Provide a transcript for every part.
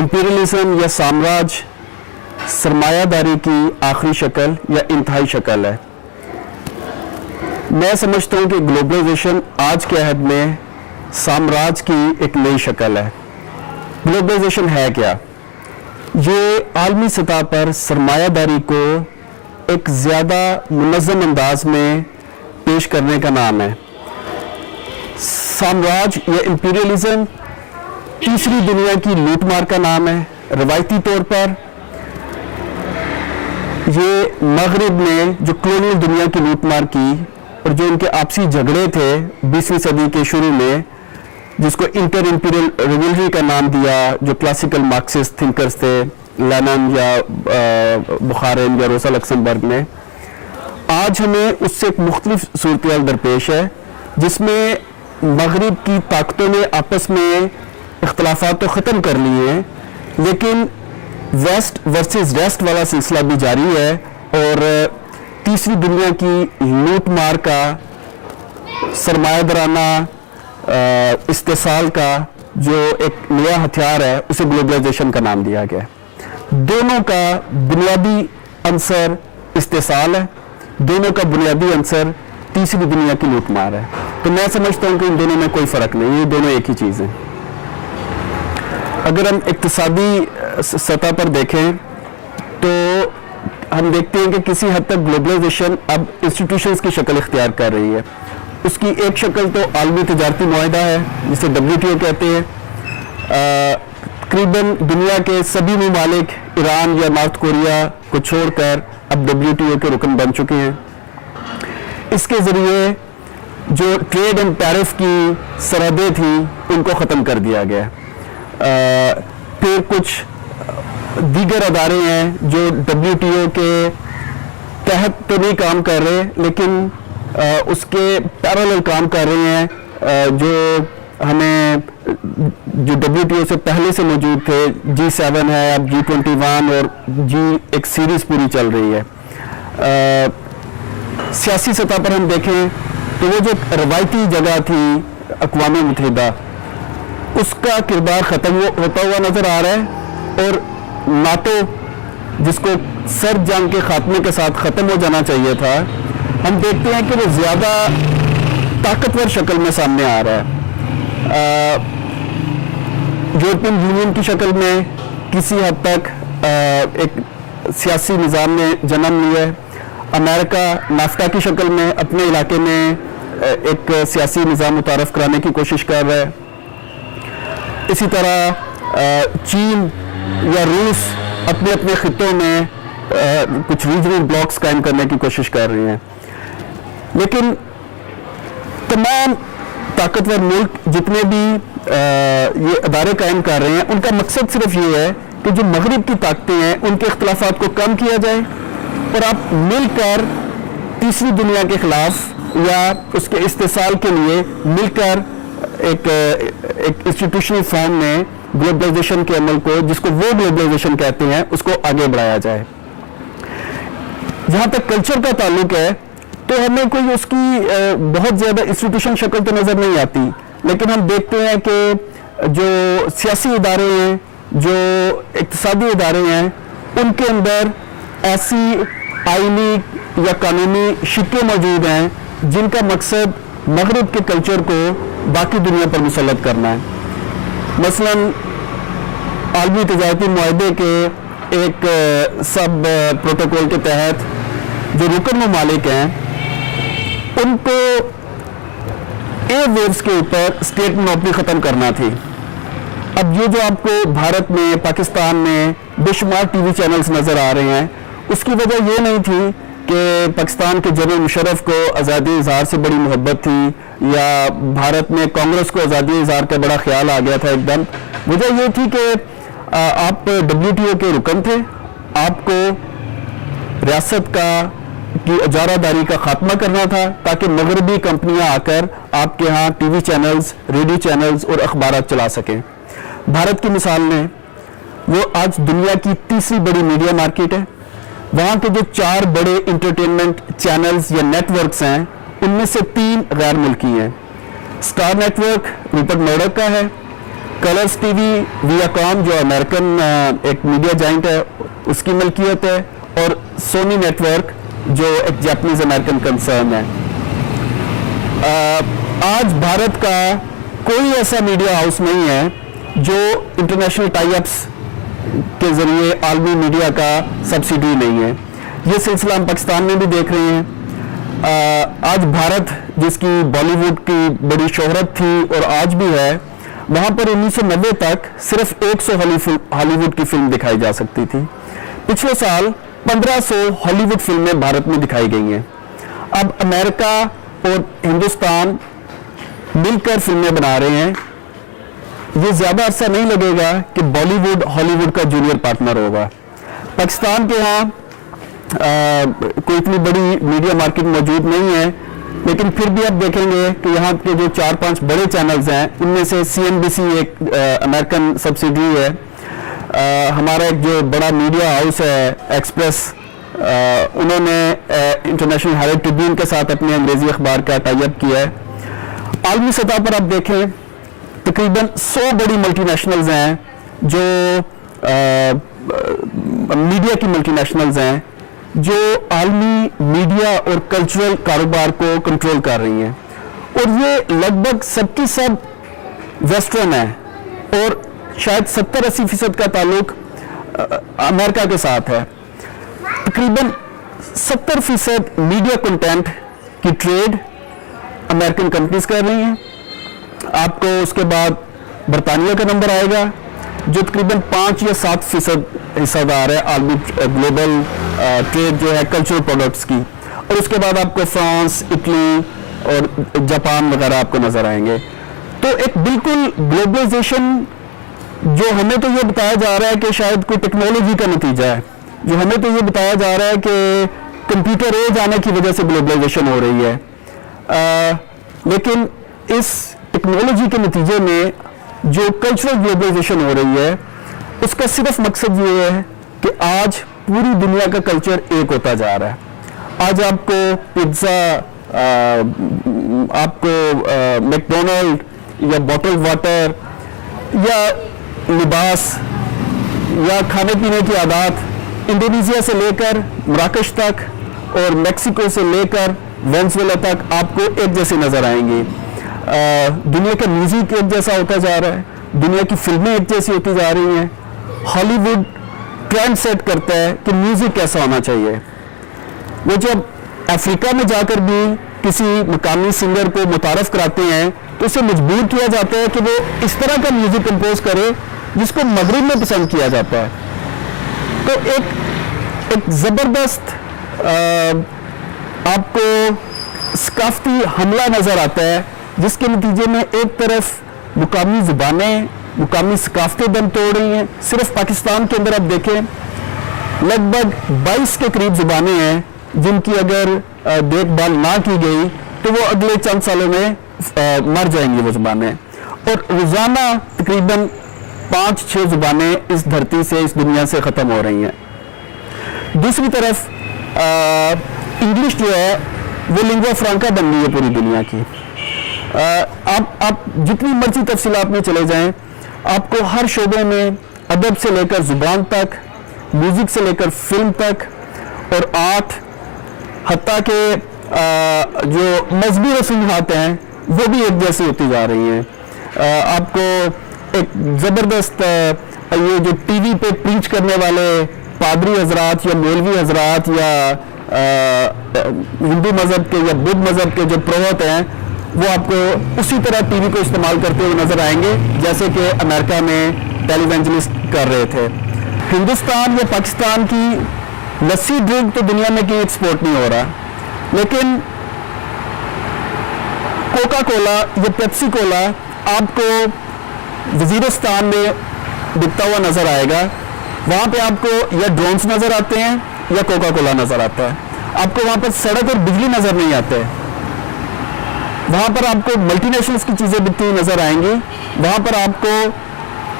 Imperialism یا سامراج سرمایہ داری کی آخری شکل یا انتہائی شکل ہے. میں سمجھتا ہوں کہ گلوبلائزیشن آج کے عہد میں سامراج کی ایک نئی شکل ہے. گلوبلائزیشن ہے کیا؟ یہ عالمی سطح پر سرمایہ داری کو ایک زیادہ منظم انداز میں پیش کرنے کا نام ہے. سامراج یا امپیریلزم تیسری دنیا کی لوٹ مار کا نام ہے. روایتی طور پر یہ مغرب نے جو کلونیل دنیا کی لوٹ مار کی اور جو ان کے آپسی جھگڑے تھے 20ویں صدی کے شروع میں، جس کو انٹر امپیریل ریولری کا نام دیا، جو کلاسیکل مارکسسٹ تھنکرز تھے لینن یا بخارین یا روزا لکسمبرگ نے، آج ہمیں اس سے ایک مختلف صورتحال درپیش ہے جس میں مغرب کی طاقتوں نے آپس میں اختلافات تو ختم کر لیے ہیں، لیکن ویسٹ ورسز ریسٹ والا سلسلہ بھی جاری ہے اور تیسری دنیا کی لوٹ مار کا، سرمایہ دارانہ استحصال کا جو ایک نیا ہتھیار ہے، اسے گلوبلائزیشن کا نام دیا گیا ہے. دونوں کا بنیادی عنصر استحصال ہے، دونوں کا بنیادی عنصر تیسری دنیا کی لوٹ مار ہے. تو میں سمجھتا ہوں کہ ان دونوں میں کوئی فرق نہیں، یہ دونوں ایک ہی چیز ہیں. اگر ہم اقتصادی سطح پر دیکھیں تو ہم دیکھتے ہیں کہ کسی حد تک گلوبلائزیشن اب انسٹیٹیوشنز کی شکل اختیار کر رہی ہے. اس کی ایک شکل تو عالمی تجارتی معاہدہ ہے جسے WTO کہتے ہیں. تقریباً دنیا کے سبھی ممالک ایران یا نارتھ کوریا کو چھوڑ کر اب WTO کے رکن بن چکے ہیں. اس کے ذریعے جو ٹریڈ اینڈ ٹیرف کی سرحدیں تھیں ان کو ختم کر دیا گیا. پھر کچھ دیگر ادارے ہیں جو WTO کے تحت تو نہیں کام کر رہے لیکن اس کے پیرالل کام کر رہے ہیں، جو ہمیں جو WTO سے پہلے سے موجود تھے. G7 ہے، اب G21 اور ایک سیریز پوری چل رہی ہے. سیاسی سطح پر ہم دیکھیں تو وہ جو روایتی جگہ تھی اقوام متحدہ، اس کا کردار ختم ہوتا ہوا نظر آ رہا ہے، اور ناٹو جس کو سرد جنگ کے خاتمے کے ساتھ ختم ہو جانا چاہیے تھا، ہم دیکھتے ہیں کہ وہ زیادہ طاقتور شکل میں سامنے آ رہا ہے. یورپین یونین کی شکل میں کسی حد تک ایک سیاسی نظام نے جنم لیا ہے. امریکہ نافٹا کی شکل میں اپنے علاقے میں ایک سیاسی نظام متعارف کرانے کی کوشش کر رہا ہے. اسی طرح چین یا روس اپنے اپنے خطوں میں کچھ ریجنل بلاکس قائم کرنے کی کوشش کر رہی ہیں. لیکن تمام طاقتور ملک جتنے بھی یہ ادارے قائم کر رہے ہیں، ان کا مقصد صرف یہ ہے کہ جو مغرب کی طاقتیں ہیں ان کے اختلافات کو کم کیا جائے اور آپ مل کر تیسری دنیا کے خلاف یا اس کے استحصال کے لیے مل کر ایک انسٹیٹیوشنل فارم میں گلوبلائزیشن کے عمل کو، جس کو وہ گلوبلائزیشن کہتے ہیں، اس کو آگے بڑھایا جائے. جہاں تک کلچر کا تعلق ہے تو ہمیں کوئی اس کی بہت زیادہ انسٹیٹیوشن شکل تو نظر نہیں آتی، لیکن ہم دیکھتے ہیں کہ جو سیاسی ادارے ہیں، جو اقتصادی ادارے ہیں، ان کے اندر ایسی آئینی یا قانونی شکیں موجود ہیں جن کا مقصد مغرب کے کلچر کو باقی دنیا پر مسلط کرنا ہے. مثلا عالمی تجارتی معاہدے کے ایک سب پروٹوکول کے تحت جو رکن ممالک ہیں ان کو ایئر ویوز کے اوپر اسٹیٹ مونوپلی ختم کرنا تھی. اب یہ جو آپ کو بھارت میں، پاکستان میں بے شمار ٹی وی چینلز نظر آ رہے ہیں، اس کی وجہ یہ نہیں تھی کہ پاکستان کے جنرل مشرف کو آزادی اظہار سے بڑی محبت تھی یا بھارت میں کانگریس کو آزادی اظہار کا بڑا خیال آ گیا تھا ایک دم. وجہ یہ تھی کہ آپ WTO کے رکن تھے، آپ کو ریاست کی اجارہ داری کا خاتمہ کرنا تھا تاکہ مغربی کمپنیاں آ کر آپ کے ہاں T V channels, radio channels اور اخبارات چلا سکیں. بھارت کی مثال میں وہ آج دنیا کی تیسری بڑی میڈیا مارکیٹ ہے. وہاں کے جو 4 بڑے انٹرٹینمنٹ چینلز یا نیٹ ورکس ہیں ان میں سے 3 غیر ملکی ہیں. Star network Rupert Murdoch کا ہے، कलर्स टीवी वियाकॉम जो अमेरिकन एक मीडिया जाइंट है उसकी मलकियत है, और सोनी नेटवर्क जो एक जापानीज अमेरिकन कंसर्न है। आज भारत का कोई ऐसा मीडिया हाउस नहीं है जो इंटरनेशनल टाई अप्स के जरिए आलमी मीडिया का सब्सिडी नहीं है। ये सिलसिला हम पाकिस्तान में भी देख रहे हैं। आज भारत जिसकी बॉलीवुड की बड़ी शोहरत थी और आज भी है, वहाँ पर 1990 तक सिर्फ 100 हॉलीवुड की फिल्म दिखाई जा सकती थी। पिछले साल 1500 हॉलीवुड फिल्में भारत में दिखाई गई हैं। अब अमेरिका और हिंदुस्तान मिलकर फिल्में बना रहे हैं। ये ज़्यादा अरसा नहीं लगेगा कि बॉलीवुड हॉलीवुड का जूनियर पार्टनर होगा। पाकिस्तान के यहाँ कोई इतनी बड़ी मीडिया मार्केट मौजूद नहीं है, लेकिन फिर भी आप देखेंगे कि यहाँ के जो 4-5 बड़े चैनल्स हैं उनमें से CNBC एक अमेरिकन सब्सिडरी है। हमारा एक जो बड़ा मीडिया हाउस है एक्सप्रेस, उन्होंने इंटरनेशनल हेराल्ड ट्रिब्यून के साथ अपने अंग्रेजी अखबार का टाई अप किया है। आलमी सतह पर आप देखें तकरीबन 100 बड़ी मल्टीनेशनल्स हैं जो मीडिया की मल्टीनेशनल्स हैं जो आलमी मीडिया और कल्चरल कारोबार को कंट्रोल कर रही हैं, और ये लगभग सबकी सब वेस्टर्न है, और शायद 70-80% का ताल्लुक अमेरिका के साथ है। तकरीबन 70% मीडिया कंटेंट की ट्रेड अमेरिकन कंपनीज कर रही हैं। आपको उसके बाद बरतानिया का नंबर आएगा जो तकरीबन 5 या 7% हिस्सेदार है आलमी ग्लोबल ट्रेड जो है कल्चरल प्रोडक्ट्स की, और उसके बाद आपको फ्रांस, इटली और जापान वगैरह आपको नजर आएंगे। तो एक बिल्कुल ग्लोबलाइजेशन जो हमें तो ये बताया जा रहा है कि शायद कोई टेक्नोलॉजी का नतीजा है, जो हमें तो ये बताया जा रहा है कि कंप्यूटर एज आने की वजह से ग्लोबलाइजेशन हो रही है, लेकिन इस टेक्नोलॉजी के नतीजे में जो कल्चरल ग्लोबलाइजेशन हो रही है उसका सिर्फ मकसद ये है कि आज पूरी दुनिया का कल्चर एक होता जा रहा है। आज आपको पिज्ज़ा, आपको मैकडोनल्ड या बॉटल वाटर या लिबास या खाने पीने की आदत इंडोनेशिया से लेकर मराकश तक और मेक्सिको से लेकर वेनेजुएला तक आपको एक जैसे नजर आएंगी। दुनिया का म्यूजिक एक जैसा होता जा रहा है, दुनिया की फिल्में एक जैसी होती जा रही हैं। हॉलीवुड ट्रेंड सेट करता है कि म्यूजिक कैसा होना चाहिए। वो जब अफ्रीका में जाकर भी किसी मकामी सिंगर को मुतारफ कराते हैं तो उसे मजबूर किया जाता है कि वो इस तरह का म्यूजिक कंपोज करे जिसको मगरिब में पसंद किया जाता है। तो एक जबरदस्त आपको सकाफती हमला नजर आता है, जिसके नतीजे में एक तरफ मुकामी जुबानें, मुकामी सकाफतें दम तोड़ रही हैं। सिर्फ पाकिस्तान के अंदर आप देखें लगभग 22 के करीब जुबानें हैं जिनकी अगर देखभाल ना की गई तो वो अगले चंद सालों में मर जाएंगी वो जुबानें, और रोजाना तकरीबन 5-6 जुबानें इस धरती से, इस दुनिया से ख़त्म हो रही हैं। दूसरी तरफ इंग्लिश जो है वो लिंगुआ फ्रांका बन गई है पूरी दुनिया की। आप जितनी मर्जी तफसीलात में चले जाएं, आपको हर शोबे में अदब से लेकर जुबान तक, म्यूजिक से लेकर फिल्म तक और आर्ट, हत्ता के जो मजहबी रसूमात हैं वो भी एक जैसी होती जा रही हैं। आपको एक ज़बरदस्त ये जो टीवी पे प्रीच करने वाले पादरी हजरात या मौलवी हजरात या हिंदू मज़हब के या बुद्ध मज़हब के जो पुरोहित हैं वो आपको उसी तरह टीवी को इस्तेमाल करते हुए नजर आएंगे जैसे कि अमेरिका में टेलीवेंजलिस्ट कर रहे थे। हिंदुस्तान या पाकिस्तान की लस्सी ड्रिंक तो दुनिया में कहीं एक्सपोर्ट नहीं हो रहा, लेकिन कोका कोला या पेप्सी कोला आपको वजीरिस्तान में बिकता हुआ नजर आएगा। वहाँ पे आपको या ड्रोन्स नजर आते हैं या कोका कोला नजर आता है। आपको वहाँ पर सड़क और बिजली नजर नहीं आते। वहाँ पर आपको मल्टीनेशनल्स की चीज़ें बिकती हुई नजर आएंगी। वहाँ पर आपको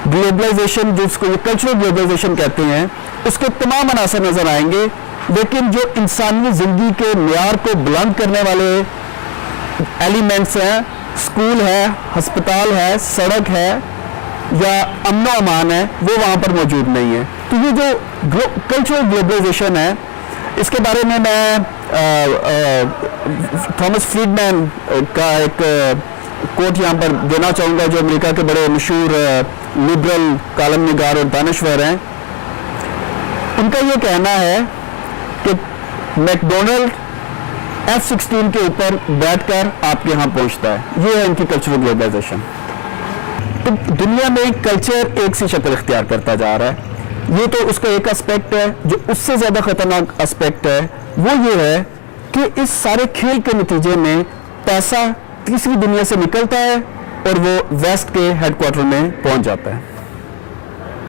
ग्लोबलाइजेशन, जिसको ये कल्चरल ग्लोबलाइजेशन कहते हैं, उसके तमाम अनासर नजर आएंगे। लेकिन जो इंसानी जिंदगी के मेयार को बुलंद करने वाले एलिमेंट्स हैं, स्कूल है, हस्पताल है, सड़क है, या अमनो अमान है वो वहाँ पर मौजूद नहीं है। तो ये जो कल्चरल ग्लोबलाइजेशन है, इसके बारे में मैं थॉमस फ्रीडमैन का एक कोट यहाँ पर देना चाहूँगा, जो अमेरिका के बड़े मशहूर लिबरल कालम निगार और दानश्वर हैं। उनका ये कहना है कि मैकडोनल्ड F-16 के ऊपर बैठकर आपके यहाँ पहुँचता है। ये है इनकी कल्चरल ग्लोबलाइजेशन। तो दुनिया में कल्चर एक सी शक्ल इख्तियार करता जा रहा है। ये तो उसका एक एस्पेक्ट है। जो उससे ज़्यादा ख़तरनाक एस्पेक्ट है वो ये है कि इस सारे खेल के नतीजे में पैसा तीसरी दुनिया से निकलता है और वो वेस्ट के हेडक्वार्टर में पहुंच जाता है।